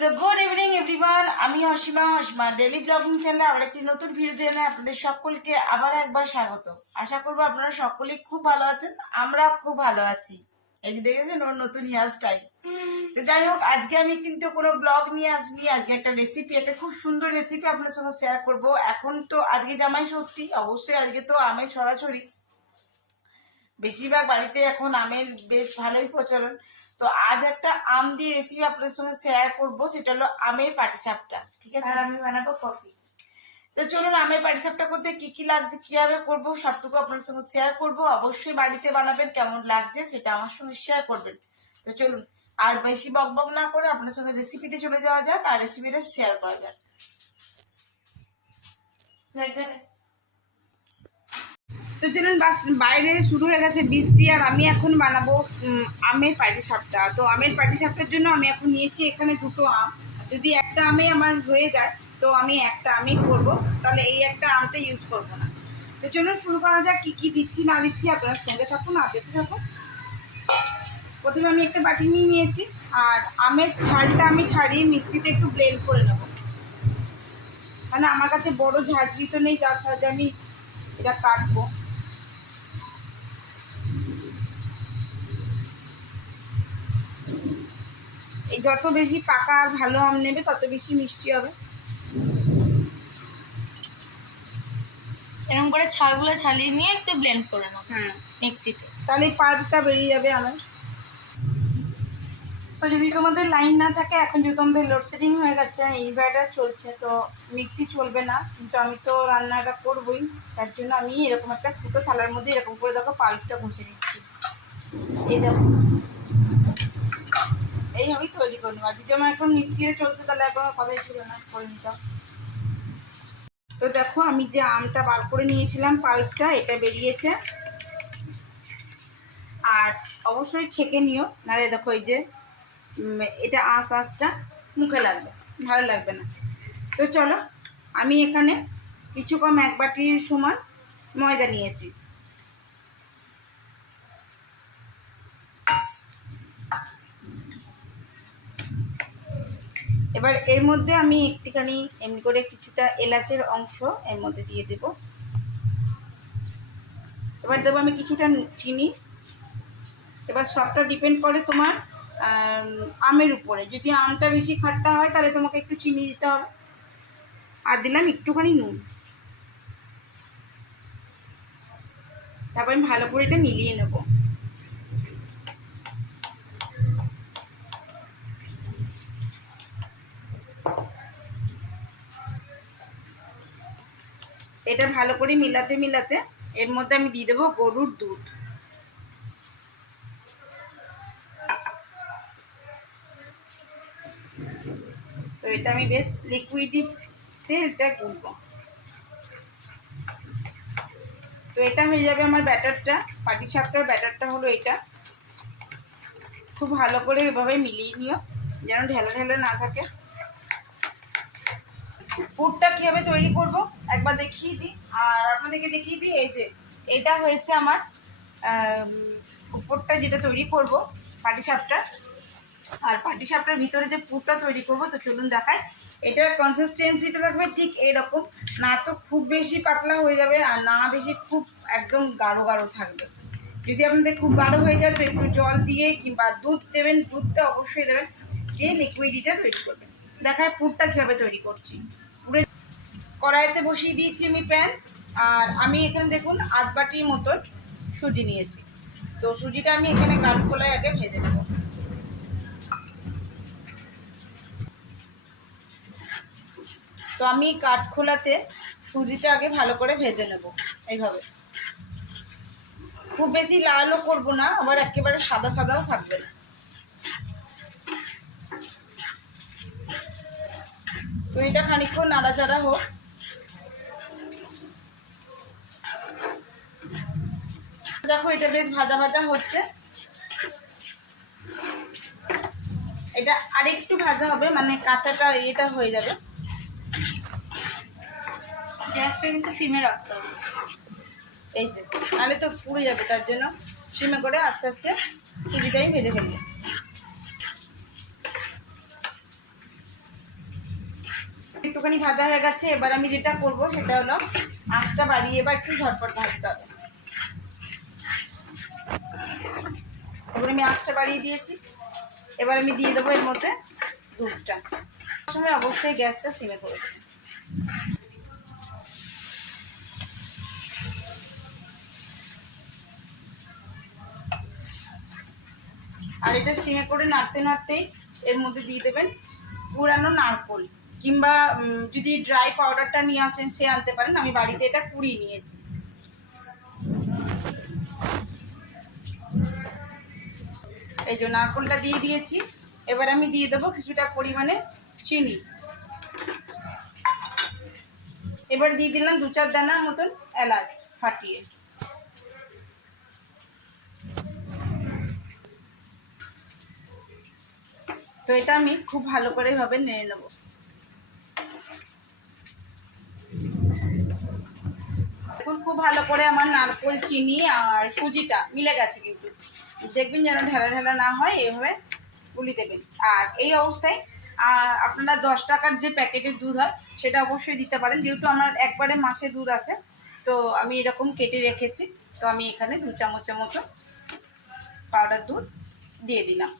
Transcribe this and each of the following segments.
So good evening everyone, আমি Asima daily blogging চ্যানেলে আবার একটি নতুন ভিডিও জানাই আপনাদের সকলকে আবার একবার স্বাগত। আশা করবো আপনারা সকলেই খুব ভালো আছেন, আমরা খুব ভালো আছি। এই যে দেখেছেন ওর নতুন হেয়ার স্টাইল। তো যাই হোক, আজকে আমি কিন্তু কোনো ব্লগ নিয়ে আসিনি, আজকে একটা রেসিপি, একটা খুব সুন্দর রেসিপি আপনার সঙ্গে শেয়ার করব। এখন তো আজকে জামাই ষষ্ঠী, অবশ্যই আজকে তো আমের ছড়াছড়ি, বেশিরভাগ বাড়িতে এখন আমের বেশ ভালোই প্রচলন। তো আজ একটা আম দিয়ে রেসিপি আপনাদের সঙ্গে শেয়ার করবো, সেটা হলো আমের পাটিসাপটা। ঠিক আছে, আমি বানাবো কফি। তো চলুন, আমের পাটিসাপটা করতে কি কি লাগছে, কিভাবে করবো, সবটুকু আপনাদের সঙ্গে শেয়ার করবো। অবশ্যই বাড়িতে বানাবেন, কেমন লাগছে সেটা আমার সঙ্গে শেয়ার করবেন। তো চলুন, আর বেশি বকবক না করে আপনার সঙ্গে রেসিপিতে চলে যাওয়া যাক আর রেসিপিটা শেয়ার করা যাক। তো চলুন, বাইরে শুরু হয়ে গেছে বৃষ্টি, আর আমি এখন বানাবো আমের পাটিসাপটা। তো আমের পাটিসাপটার জন্য আমি এখন নিয়েছি এখানে দুটো আম। যদি একটা আমে আমার হয়ে যায় তো আমি একটা আমই করবো, তাহলে এই একটা আমটা ইউজ করবো না। তো চলুন শুরু করা যাক, কি কি দিচ্ছি না দিচ্ছি আপনার সঙ্গে থাকুন আর দেখতে থাকুন। প্রথমে আমি একটা বাটি নিয়ে নিয়েছি, আর আমের ছালটা আমি ছাড়িয়ে মিক্সিতে একটু ব্লেন্ড করে নেবো, কারণ আমার কাছে বড় ঝাঁঝরি তো নেই, যার সাহায্যে আমি এটা কাটবো। এই যত বেশি পাকা আর ভালো আম নেবে তত বেশি মিষ্টি হবে। এরকম করে ছালগুলো ছালিয়ে নিয়ে একটু ব্লেন্ড করে নাও মিক্সিতে, তাহলে পাল্পটা বেরিয়ে যাবে আমার। তো যদি তোমাদের লাইন না থাকে, এখন যদি তোমাদের লোডশেডিং হয়ে গেছে, ইনভার্টার চলছে, তো মিক্সি চলবে না, কিন্তু আমি তো রান্নাটা করবোই, তার জন্য আমি এরকম একটা ফুটো থালার মধ্যে এরকম করে দেখো পাল্পটা ঘষে নিচ্ছি। এই দেখো, এইভাবেই তৈরি করে নেবো। যদি আমার এখন মিক্সিতে চলছে তাহলে এখন কথাই ছিল না, করে নিতাম। তো দেখো, আমি যে আমটা বার করে নিয়েছিলাম পাল্পটা, এটা বেরিয়েছে। আর অবশ্যই ছেঁকে নিও, নাহলে দেখো এই যে এটা আঁশটা মুখে লাগবে, ভালো লাগবে না। তো চলো, আমি এখানে কিছু কম এক বাটির সমান ময়দা নিয়েছি। এবার এর মধ্যে আমি একটুখানি এমনি করে কিছুটা এলাচের অংশ এর মধ্যে দিয়ে দেব। এবার দেবো আমি কিছুটা চিনি। এবার সবটা ডিপেন্ড করে তোমার আমের উপরে। যদি আমটা বেশি খাট্টা হয় তাহলে তোমাকে একটু চিনি দিতে হবে, আর দিলাম একটুখানি নুন। তারপর আমি ভালো করে এটা মিলিয়ে নেব। এটা ভালো করে মিলাতে মিলাতে এর মধ্যে আমি দিয়ে দেবো গরুর দুধ। তো এটা আমি বেশ লিকুইডিতে এটা গুলবো। তো এটা হয়ে যাবে আমার ব্যাটারটা, পাটিসাপটার ব্যাটারটা হলো এটা। খুব ভালো করে এভাবে মিলিয়ে নিও, যেন ঢেলা ঢেলা না থাকে। পুরটা কীভাবে তৈরি করব একবার দেখিয়ে দিই, আর আপনাদেরকে দেখিয়ে দিই। এই যে এটা হয়েছে আমার পুরটা, যেটা তৈরি করব পাটিসাপটার। আর পাটিসাপটার ভিতরে যে পুরটা তৈরি করব, তো চলুন দেখায়। এটার কনসিস্টেন্সিটা থাকবে ঠিক এইরকম, না তো খুব বেশি পাতলা হয়ে যাবে আর না বেশি খুব একদম গাঢ় গাঢ় থাকবে। যদি আপনাদের খুব গাঢ় হয়ে যায় তো একটু জল দিয়ে কিংবা দুধ দেবেন, দুধটা অবশ্যই দেবেন, দিয়ে লিকুইডিটা তৈরি করবেন। দেখায় পুরটা কীভাবে তৈরি করছি। পুরে কড়াইতে বসিয়ে দিয়েছি আমি প্যান, আর আমি এখানে দেখুন আধ বাটির মতন সুজি নিয়েছি। তো সুজিটা আমি এখানে কাঠখোলায় আগে ভেজে নেব। তো আমি কাঠখোলাতে সুজিটা আগে ভালো করে ভেজে নেব এইভাবে। খুব বেশি লালও করব না, আবার একেবারে সাদা সাদাও থাকবে না। তো এটা খানিকক্ষণ নাড়াচাড়া হোক। দেখো এটা বেশ ভাজা ভাজা হচ্ছে। এটা আরেকটু ভাজা হবে, মানে কাঁচাটা এটা হয়ে যাবে। গ্যাসটা কিন্তু সিমে রাখতে হবে, এই যে নাহলে তো পুড়ে যাবে, তার জন্য সিমে করে আস্তে আস্তে সুজিটাই ভেজে ফেলবে। একটুখানি ভাজা হয়ে গেছে। এবার আমি যেটা করব সেটা হলো আঁচটা বাড়িয়ে এবার একটু ঝটপট ভাজতে হবে। এবার আমি আঁচটা বাড়িয়ে দিয়েছি। এবার আমি দিয়ে দেবো এর মধ্যে দুধটা। সময় অবশ্যই গ্যাসটা সিমে করে দেবো। আর এটা সিমে করে নাড়তে নাড়তেই এর মধ্যে দিয়ে দেবেন কুড়ানো নারকোল, কিংবা যদি ড্রাই পাউডারটা নিয়ে আসেন সে আনতে পারেন। আমি বাড়িতে এটা কুড়িয়ে নিয়েছি। এই যে নারকোলটা দিয়ে দিয়েছি। এবার আমি দিয়ে দেবো কিছুটা পরিমাণে চিনি। এবার দিয়ে দিলাম 2-4 দানার মতন এলাচ ফাটিয়ে। তো এটা আমি খুব ভালো করে এভাবে নেড়ে নেব। এখন খুব ভালো করে আমার নারকোল, চিনি আর সুজিটা মিলে গেছে, কিন্তু দেখবেন যেন ঢেলা ঢেলা না হয়, এভাবে গুলি দেবেন। আর এই অবস্থায় আপনারা 10 টাকার যে প্যাকেটের দুধ হয় সেটা অবশ্যই দিতে পারেন। যেহেতু আমার একবারে মাসে দুধ আছে, তো আমি এরকম কেটে রেখেছি। তো আমি এখানে 2 চামচের মতো পাউডার দুধ দিয়ে দিলাম।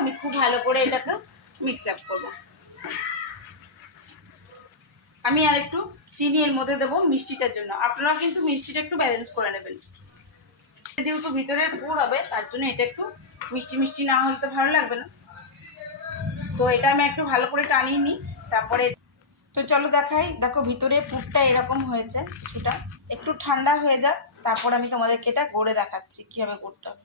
আমি খুব ভালো করে এটাকে মিক্স আপ করবো। আমি আর একটু চিনি এর মধ্যে দেবো মিষ্টিটার জন্য। আপনারা কিন্তু মিষ্টিটা একটু ব্যালেন্স করে নেবেন। যেহেতু ভিতরে পুর হবে তার জন্য এটা একটু মিষ্টি মিষ্টি না হলে তো ভালো লাগবে না। তো এটা আমি একটু ভালো করে টানিয়ে নিই, তারপরে তো চলো দেখাই। দেখো ভিতরে পুরটা এরকম হয়েছে, কিছুটা একটু ঠান্ডা হয়ে যাক, তারপর আমি তোমাদেরকে এটা গড়ে দেখাচ্ছি কিভাবে করতে হবে।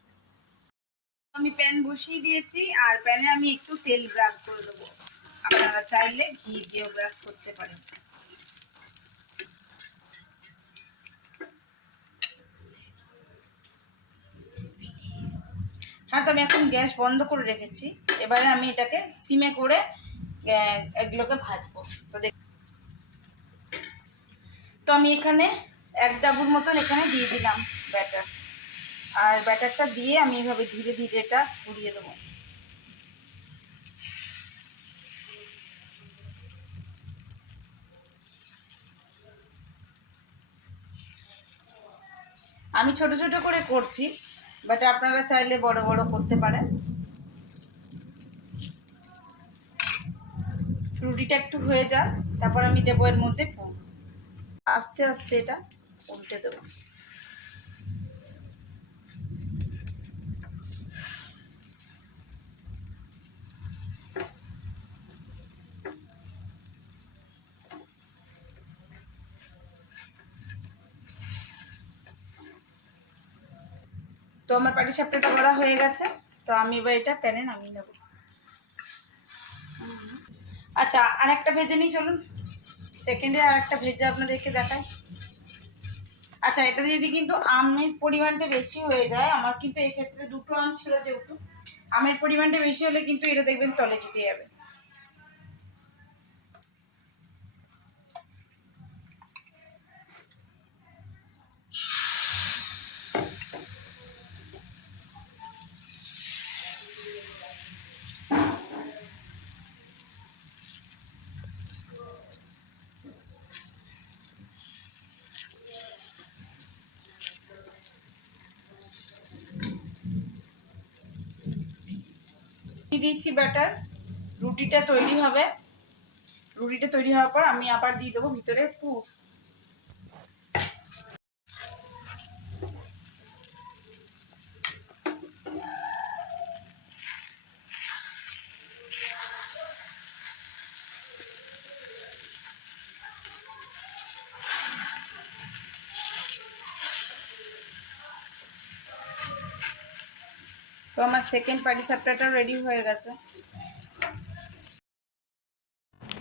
আমি প্যান বসিয়ে দিয়েছি, আর প্যানে আমি একটু তেল ব্রাশ করে দেবো। আপনারা চাইলে ঘি দিয়েও ব্রাশ করতে পারেন। হ্যাঁ, তো আমি এখন গ্যাস বন্ধ করে রেখেছি। এবারে আমি এটাকে সিমে করে এগুলোকে ভাজবো। তো আমি এখানে 1 ডাবুর মতন এখানে দিয়ে দিলাম ব্যাটার। আর ব্যাটারটা দিয়ে আমি এইভাবে ধীরে ধীরে এটা ঘুরিয়ে দেবো। আমি ছোট ছোট করে করছি, বাট আপনারা চাইলে বড় বড় করতে পারেন। রুটিটা একটু হয়ে যাক, তারপর আমি দেবো এর মধ্যে পুর। আস্তে আস্তে এটা উল্টে দেবো। তো আমার পাটিসাপটাটা করা হয়ে গেছে। তো আমি এবার এটা প্যানে নামিয়ে নেব। আচ্ছা, আর একটা ভেজে নিই, চলুন সেকেন্ডে আর একটা ভেজে আপনাদেরকে দেখাই। আচ্ছা, এটা যদি কিন্তু আমের পরিমাণটা বেশি হয়ে যায়, আমার কিন্তু এই ক্ষেত্রে 2টো আম ছিল, যেহেতু আমের পরিমাণটা বেশি হলে কিন্তু এটা দেখবেন তলে চিটে যাবে। দিয়েছি ব্যাটার, রুটিটা তৈরি হবে। রুটিটা তৈরি হওয়ার পর আমি আবার দিয়ে দেবো ভিতরে পুর। তো আমার সেকেন্ড পাটিসাপটাটা রেডি হয়ে গেছে।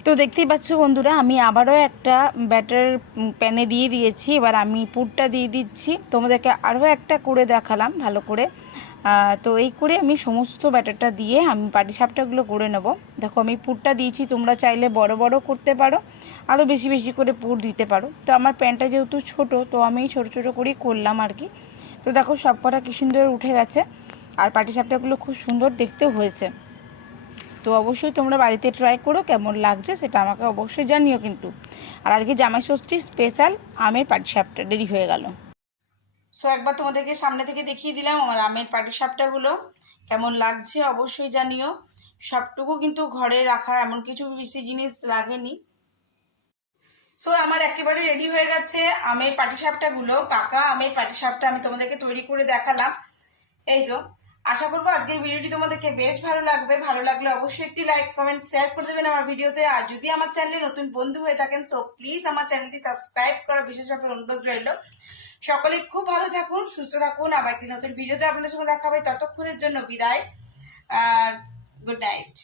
তো দেখতেই পাচ্ছ বন্ধুরা, আমি আবারও একটা ব্যাটার প্যানে দিয়ে দিয়েছি। এবার আমি পুরটা দিয়ে দিচ্ছি। তোমাদেরকে আরও একটা করে দেখালাম ভালো করে। তো এই করে আমি সমস্ত ব্যাটারটা দিয়ে আমি পাটিসাপটাগুলো করে নেব। দেখো আমি পুরটা দিয়েছি, তোমরা চাইলে বড় বড় করতে পারো, আরও বেশি বেশি করে পুর দিতে পারো। তো আমার প্যানটা যেহেতু ছোট, তো আমি ছোট ছোট করেই করলাম আর কি। তো দেখো সব কটা কি সুন্দর উঠে গেছে, আর পাটিসাপটাগুলো খুব সুন্দর দেখতেও হয়েছে। তো অবশ্যই তোমরা বাড়িতে ট্রাই করো, কেমন লাগছে সেটা আমাকে অবশ্যই জানিও কিন্তু। আর আজকে জামাই ষষ্ঠী স্পেশাল আমের পাটিসাপটা রেডি হয়ে গেল। সো একবার তোমাদেরকে সামনে থেকে দেখিয়ে দিলাম আমার আমের পাটিসাপটাগুলো, কেমন লাগছে অবশ্যই জানিও। সবটুকু কিন্তু ঘরে রাখা, এমন কিছু বেশি জিনিস লাগেনি। সো আমার একেবারে রেডি হয়ে গেছে আমের পাটিসাপটাগুলো। পাকা আমের পাটিসাপটা আমি তোমাদেরকে তৈরি করে দেখালাম। এই তো, আশা করবো আজকের ভিডিওটি তোমাদেরকে বেশ ভালো লাগবে। ভালো লাগলে অবশ্যই একটি লাইক কমেন্ট শেয়ার করে দেবেন আমার ভিডিওতে। আর যদি আমার চ্যানেলে নতুন বন্ধু হয়ে থাকেন সো প্লিজ আমার চ্যানেলটি সাবস্ক্রাইব করা বিশেষভাবে অনুরোধ রইল। সকলে খুব ভালো থাকুন, সুস্থ থাকুন। আবার একটি নতুন ভিডিওতে আপনাদের সঙ্গে দেখা হবে। ততক্ষণের জন্য বিদায় আর গুড নাইট।